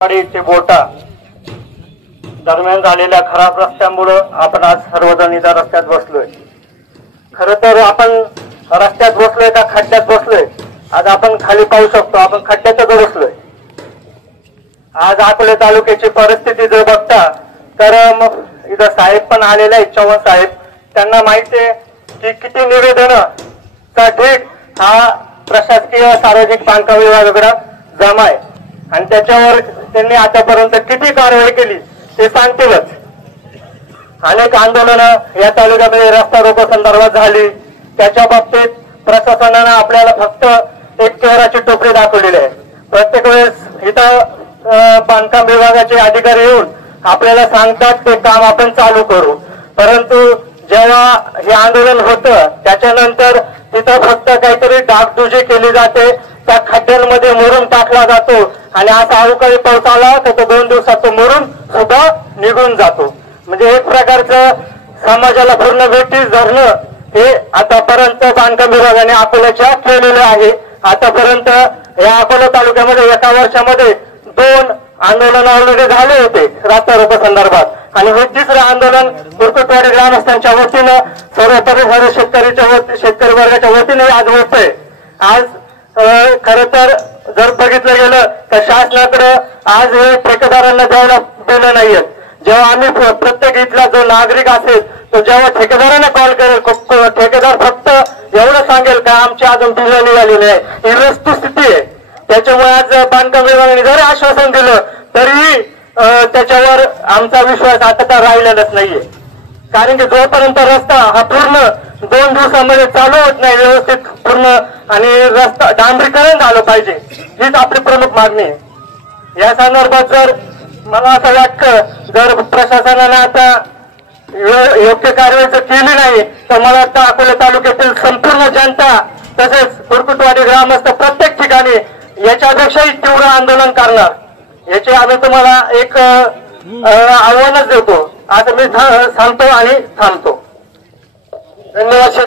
ते बोटा दरम्यान झालेल्या खराब रस्त्यामुळे आपण आज सर्वजण इथं रस्त्यात बसलोय। खरं तर आपण रस्त्यात बसलोय का खड्ड्यात बसलोय? आज आपण खाली पाहू शकतो, आपण खड्ड्यातच बसलोय। आज अकोले तालुक्याची परिस्थिती जर बघता तर इथं साहेब पण आलेले आहेत, चव्हाण साहेब। त्यांना माहिती आहे की किती निवेदनाचा ढीग हा प्रशासकीय सार्वजनिक बांधकाम विभागाकडे जमा आहे आणि त्याच्यावर त्यांनी आतापर्यंत किती कारवाई केली ते सांगतीलच। अनेक आंदोलन या तालुक्यामध्ये रस्ता रोको संदर्भात झाली, त्याच्या बाबतीत प्रशासनाने आपल्याला फक्त एक चेहराची टोपली दाखवलेली आहे। प्रत्येक वेळेस इथं बांधकाम विभागाचे अधिकारी येऊन आपल्याला सांगतात ते काम आपण चालू करू, परंतु जेव्हा हे आंदोलन होतं त्याच्यानंतर तिथं फक्त काहीतरी डागडुजी केली जाते, त्या खड्ड्यांमध्ये मुरुम टाकला जातो आणि असा अवकाळी पाऊस आला तर तो 2 दिवसात तो मुरुम सुद्धा निघून जातो। म्हणजे एक प्रकारचं समाजाला पूर्ण वेठीस धरणं हे आतापर्यंत बांधकाम विभागाने अकोल्याच्या केलेलं आहे। आतापर्यंत या अकोला तालुक्यामध्ये एका वर्षामध्ये 2 आंदोलन ऑलरेडी झाले होते रस्ता रोको संदर्भात आणि हे तिसरं आंदोलन बुरकुटवाडी ग्रामस्थांच्या वतीनं सर्व शेतकरी वर्गाच्या वतीने आज होतंय। आज खरं तर जर बघितलं गेलं तर शासनाकडे आज हे ठेकेदारांना द्यायला दिलं नाहीये। जेव्हा आम्ही प्रत्येक इथला जो नागरिक असेल तो जेव्हा ठेकेदारांना कॉल करेल, ठेकेदार फक्त एवढं सांगेल का आमची अजून बिल निघाली नाही, ही वस्तुस्थिती आहे। त्याच्यामुळे आज बांधकाम विभागाने जरी आश्वासन दिलं तरी त्याच्यावर आमचा विश्वास आता तर राहिलेलाच नाहीये, कारण की जोपर्यंत रस्ता हा पूर्ण 2 दिवसामध्ये चालू होत नाही व्यवस्थित पूर्ण आणि रस्ता डांबरीकरण झालं पाहिजे, हीच आपली प्रमुख मागणी आहे। या संदर्भात जर मला असं वाटतं जर प्रशासनाने आता योग्य कारवाई जर केली नाही तर मला वाटतं अकोला तालुक्यातील संपूर्ण जनता तसेच बुरकुटवाडी ग्रामस्थ प्रत्येक ठिकाणी याच्यापेक्षाही तीव्र आंदोलन करणार, याचे आम्ही तुम्हाला एक आव्हानच देतो, असं मी सांगतो आणि थांबतो। धन्यवाद।